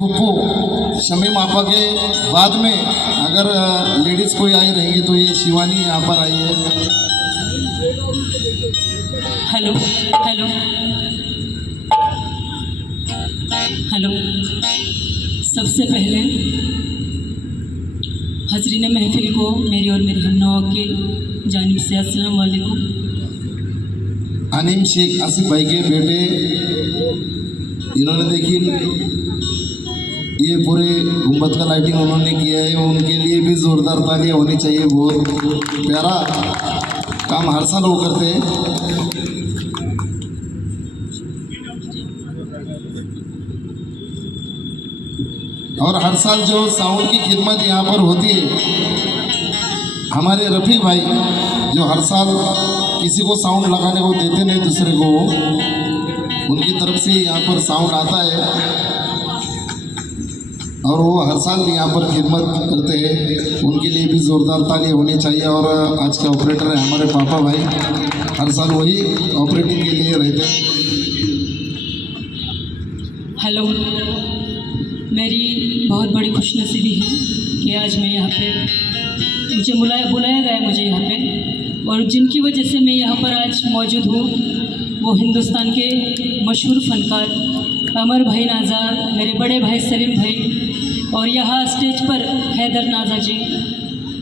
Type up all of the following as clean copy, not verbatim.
पुप्पू शमीम आपा के बाद में अगर लेडीज कोई आई रहेंगी तो ये शिवानी यहाँ पर आई है। Hello hello hello. सबसे पहले हजरीन महफिल को मेरी और मेरी हमनवा की जानिब से अस्सलाम वालेकुम। अनीम शेख आसिफ भाई के बेटे, इन्होंने देखिए ये पूरे गुंबद का लाइटिंग उन्होंने किया है, उनके लिए भी जोरदार तालियां होनी चाहिए। बहुत प्यारा काम हर साल वो करते हैं। और हर साल जो साउंड की खिदमत यहाँ पर होती है, हमारे रफ़ी भाई जो हर साल किसी को साउंड लगाने को देते नहीं दूसरे को, उनकी तरफ से यहाँ पर साउंड आता है और वो हर साल यहाँ पर खिदमत करते हैं। उनके लिए भी ज़ोरदार ताली होनी चाहिए। और आज के ऑपरेटर हैं हमारे पापा भाई, हर साल वही ऑपरेटिंग के लिए रहते हैं। हेलो। मेरी बहुत बड़ी खुशनसीबी है कि आज मैं यहाँ पे मुझे बुलाया गया है मुझे यहाँ पे, और जिनकी वजह से मैं यहाँ पर आज मौजूद हूँ वो हिंदुस्तान के मशहूर फ़नकार अमर भाई नाज़ार, मेरे बड़े भाई सलीम भाई, और यहाँ स्टेज पर हैदर नाजा जी,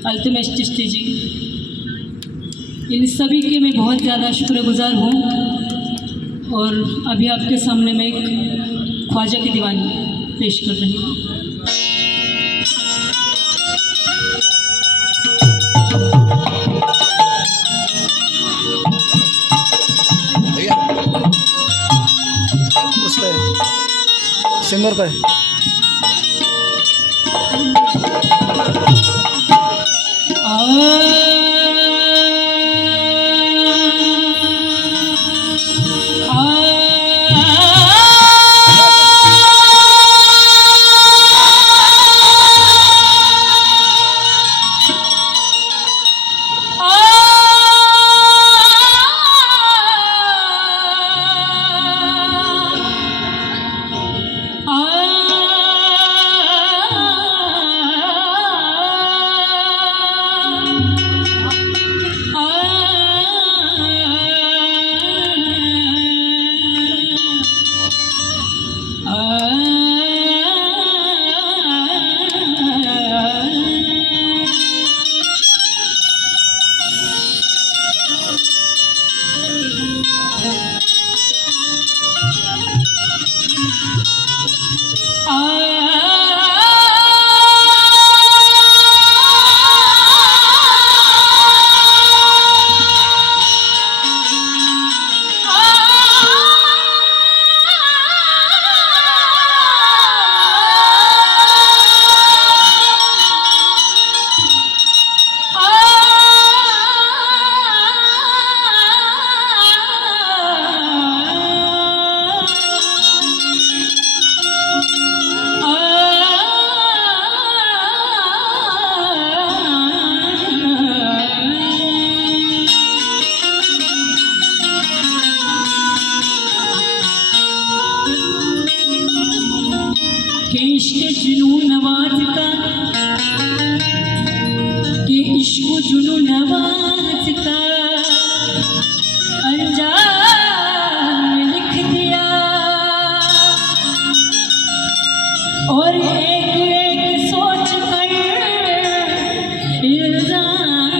अल्तमश चिश्ती जी, इन सभी के मैं बहुत ज़्यादा शुक्रगुजार हूँ। और अभी आपके सामने मैं एक ख्वाजा की दीवानी पेश कर रही हूँ। सिंगर का है। इश्क जुनून नवाज़ता, के इश्क जुनून नवाज़ता अंजाम लिख दिया, और एक एक सोच कर इल्ज़ाम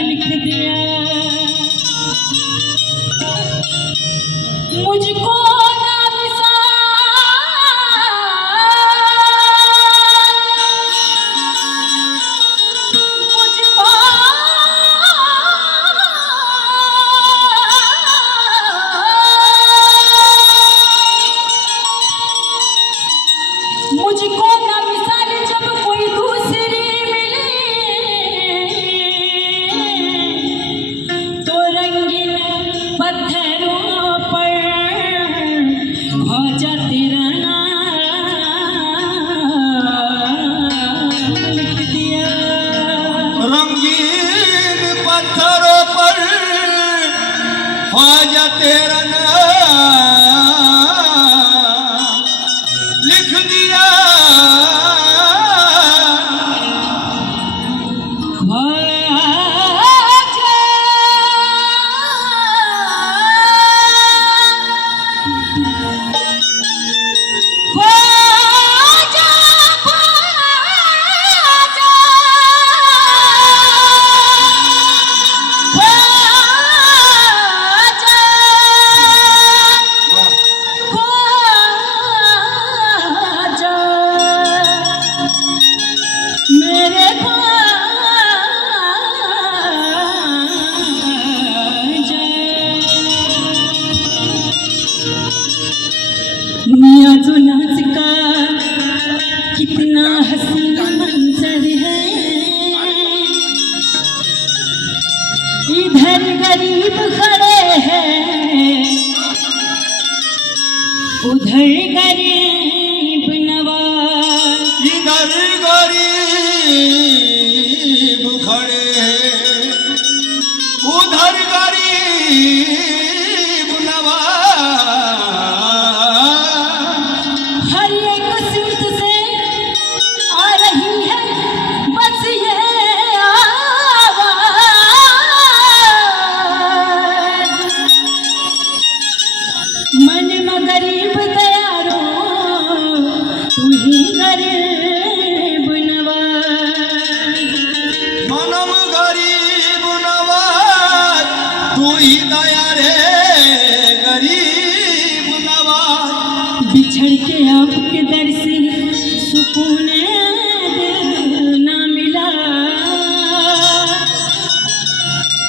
लिख दिया। मुझको मुझको ना मिसाल जब कोई दूसरी मिली, तो रंगीन पत्थरों पर ख्वाजा तेरा नाम लिख दिया। रंगीन पत्थरों पर ख्वाजा तेरा नाम आपके दर से सुकून दिल ना मिला।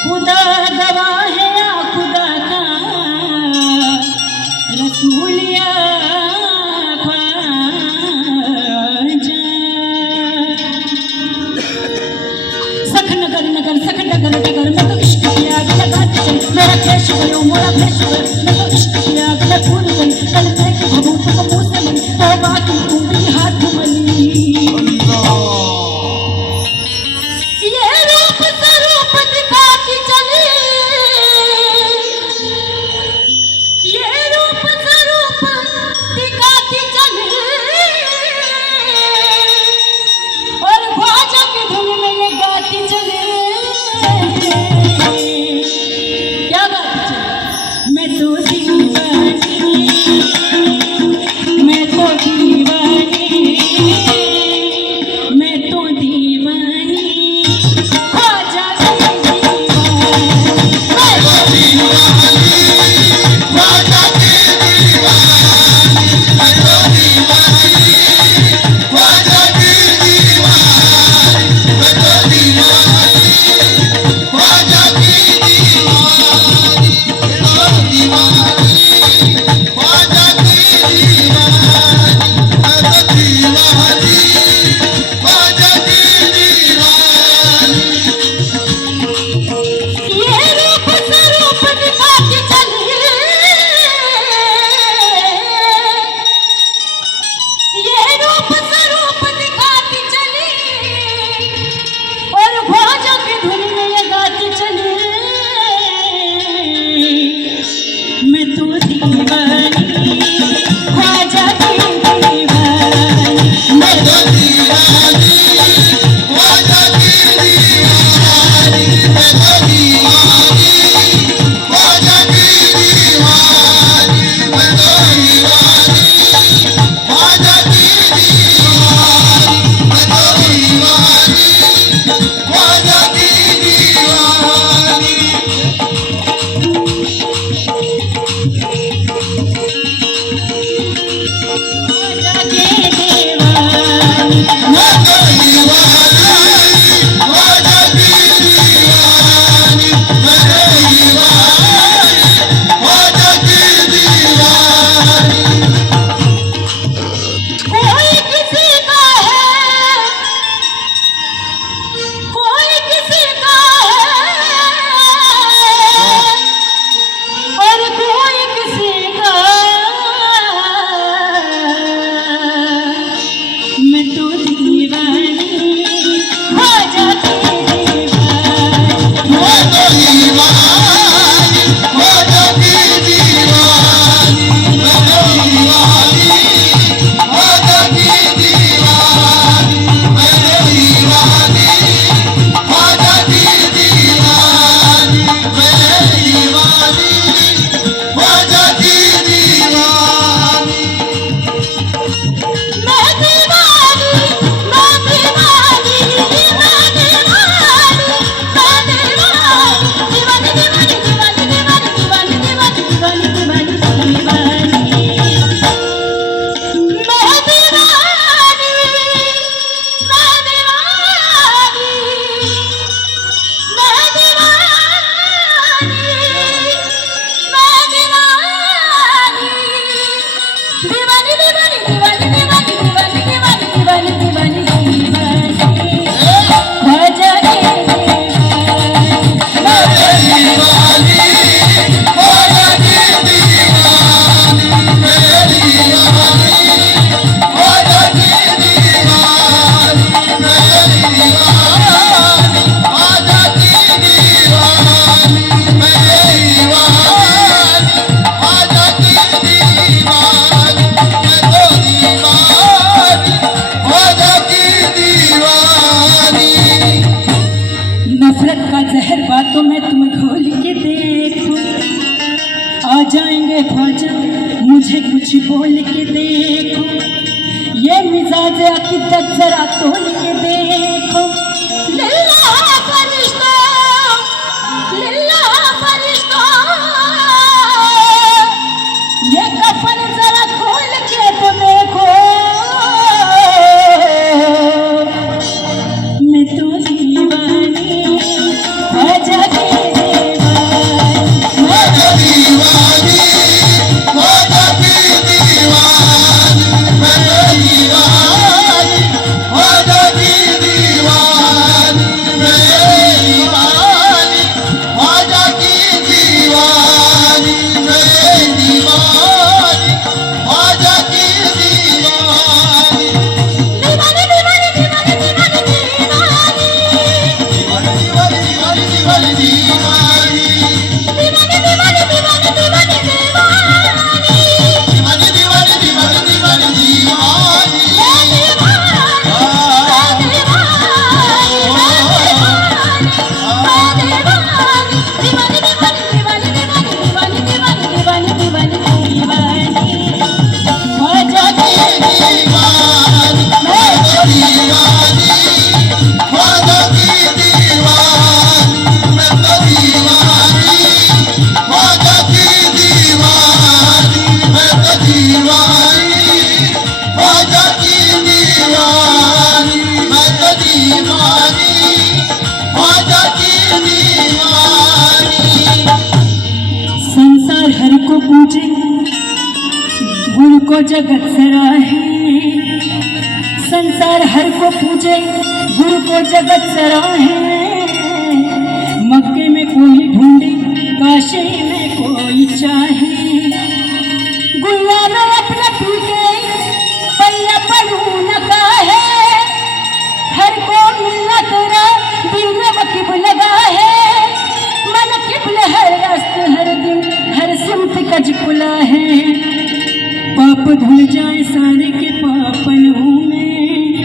खुदा गवा है या खुदा का रसूल या ख्वाजा। सख नगर नगर सख डगर डगर मैं तो इश्क की आग लगाती चल। मेरा भेष गयो मोरा भेष गयो मैं तो इश्क की आग में भूल गई। कल मैं की भभूत को मुँह से मिली तो बाकी तुम भी हाथ मली। ये रूप स्वरूप दिखाती चली, ये रूप स्वरूप दिखाती चली और ख्वाजा की धुन में ये गाती चली। क्या गाती चली? मैं तो दीवानी, मैं तो दीवानी, मैं तो दीवानी, ख्वाजा की ख्वाजा मुझे कुछ बोल के देखो, ये मिजाज अकीदत जरा तोल के देखो। लिल्लाह फरिश्तों, लिल्लाह फरिश्तों, ये कफन जरा खोल के तो देखो। गुरु को जगत सराहे, संसार हर को पूजे, गुरु को जगत सराहे। मक्के में कोई ढूंढे, काशी में कोई चाहे, गुल्ला में अपना पीके पैया पड़ू न काहे। हर को मिलना तेरा दिल में वकीब लगा है, मन किबल हर रास्त हर दिन हर सिमत कज खुला है। पाप धुल जाए सारे के पापन हूँ मैं,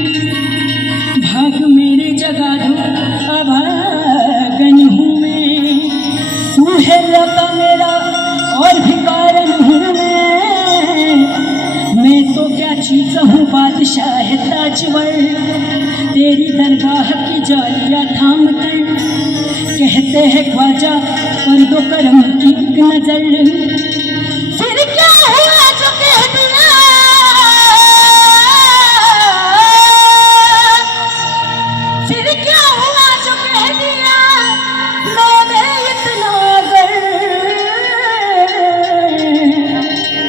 भाग मेरे जगा दो अभागन हूँ मैं। तू है लगा मेरा और भी कारण हूँ मैं तो क्या चीज हूँ बादशाह ताजवर। तेरी दरगाह की जालियाँ थाम कर कहते हैं ख्वाजा कर दो करम की एक नजर। फिर क्या हुआ जो कह दिया, फिर क्या हुआ जो कह दिया मैंने इतना कर।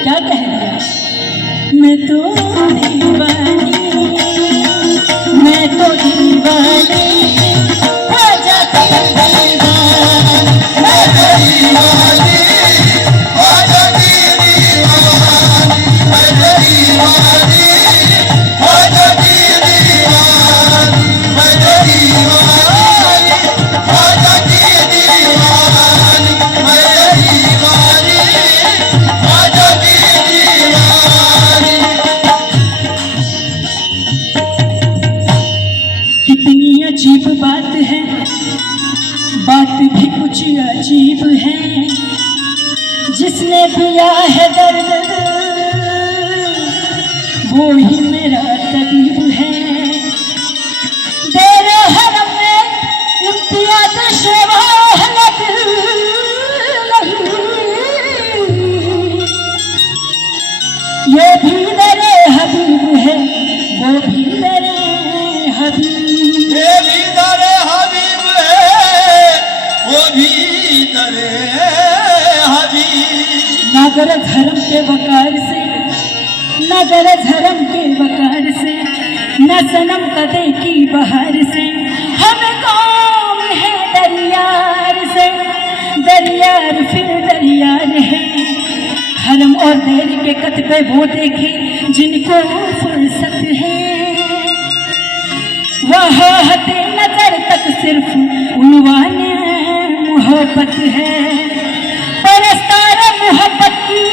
क्या कह दिया, मैं तो दीवानी, मैं तो दीवानी, ख्वाजा का दीवान, मैं तो दीवानी, ख्वाजा की दीवान, मैं तो दीवानी, ख्वाजा की दीवान, मैं तो दीवानी, ख्वाजा की दीवान, मैं तो दीवानी, ख्वाजा की दीवान। कितनी अजीब बात है, बात भी कुछ अजीब है। जिसने दिया है दर्द वो ही मेरा तबीब है। तेरे हरम में इम्तियाज शवाहलत नहीं, ये भी मेरे हबीब है, वो भी मेरे हबीब, ये भी दरे हबीब है, वो भी दरे हबीब। नगर धर्म के वकार से, नगर धर्म के वकार से, न सनम कदे की बहार से, हमें काम है दरियार से। दरियार फिर दरियार है, हरम और देर के कतबे वो देखे जिनको फुर्सत है। वहाँ हते नजर तक सिर्फ उन्वाने मोहब्बत है। परस्तार मोहब्बत की,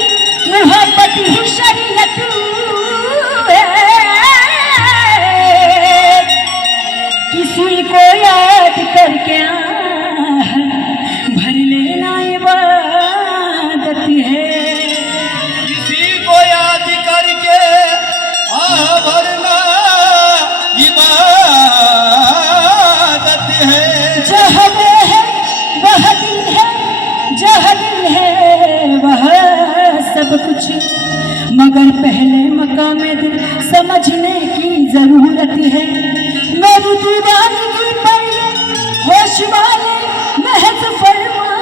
मोहब्बत ही शरीयत है। किसी को याद करके भर लेना इबादत है। किसी को याद करके भरना इबादत है। जहाँ वो है वह दिल है, जहाँ दिल है वह सब कुछ, मगर पहले मकाम दिल समझने की जरूरत है। मेरी दीवानगी पर ये होश वाले महज फरमाए,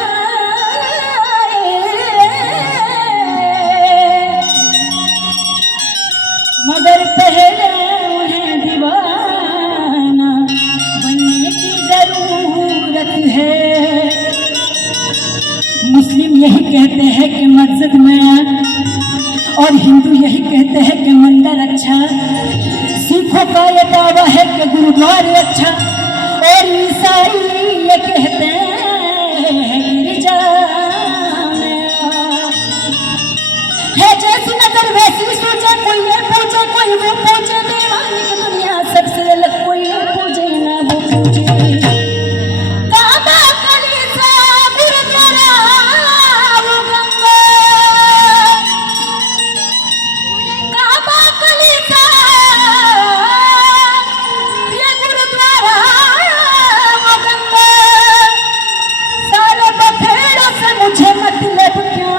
मगर पहले उन्हें दीवाना बनने की जरूरत है। मुस्लिम यही कहते हैं कि मस्जिद में आ, और हिंदू यही कहते हैं कि मंदिर अच्छा। सिखों का ये दावा है कि गुरुद्वारे अच्छा, और ईसाई ये कहते हैं गिरजा में आ। है जैसी नजर वैसी सोचे, कोई ये पूछे कोई वो पूछे, दीवाने की दुनिया सबसे अलग, कोई ये पूछे ना वो पूछे। काबा कलीसा गुरुद्वारा वो गंगा, काबा कलीसा ये गुरुद्वारा वो गंगा। सारे बखेड़ों से मुझे मतलब क्या,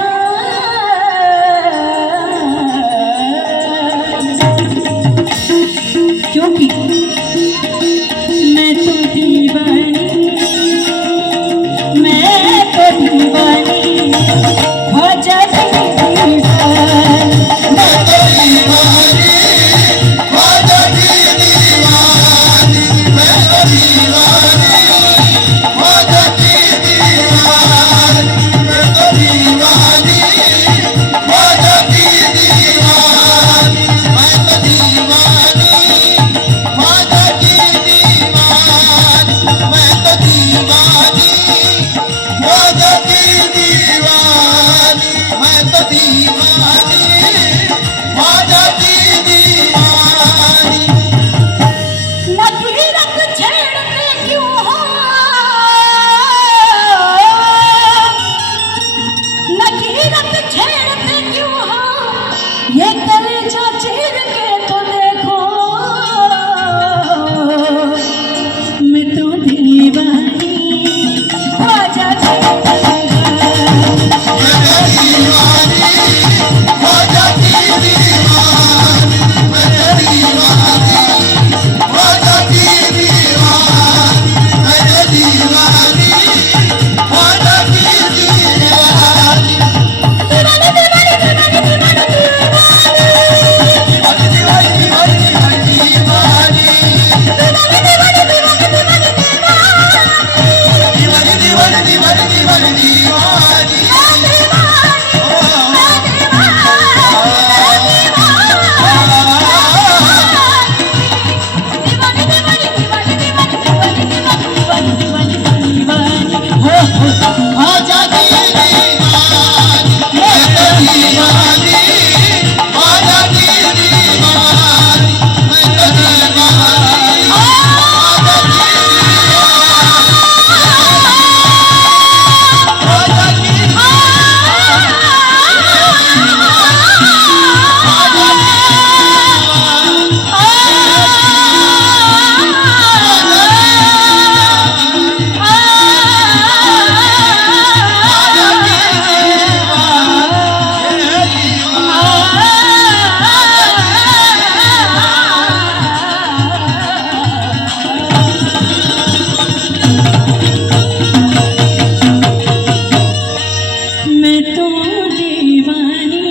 तू दीवानी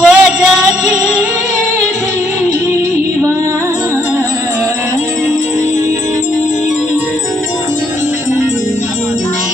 को जागी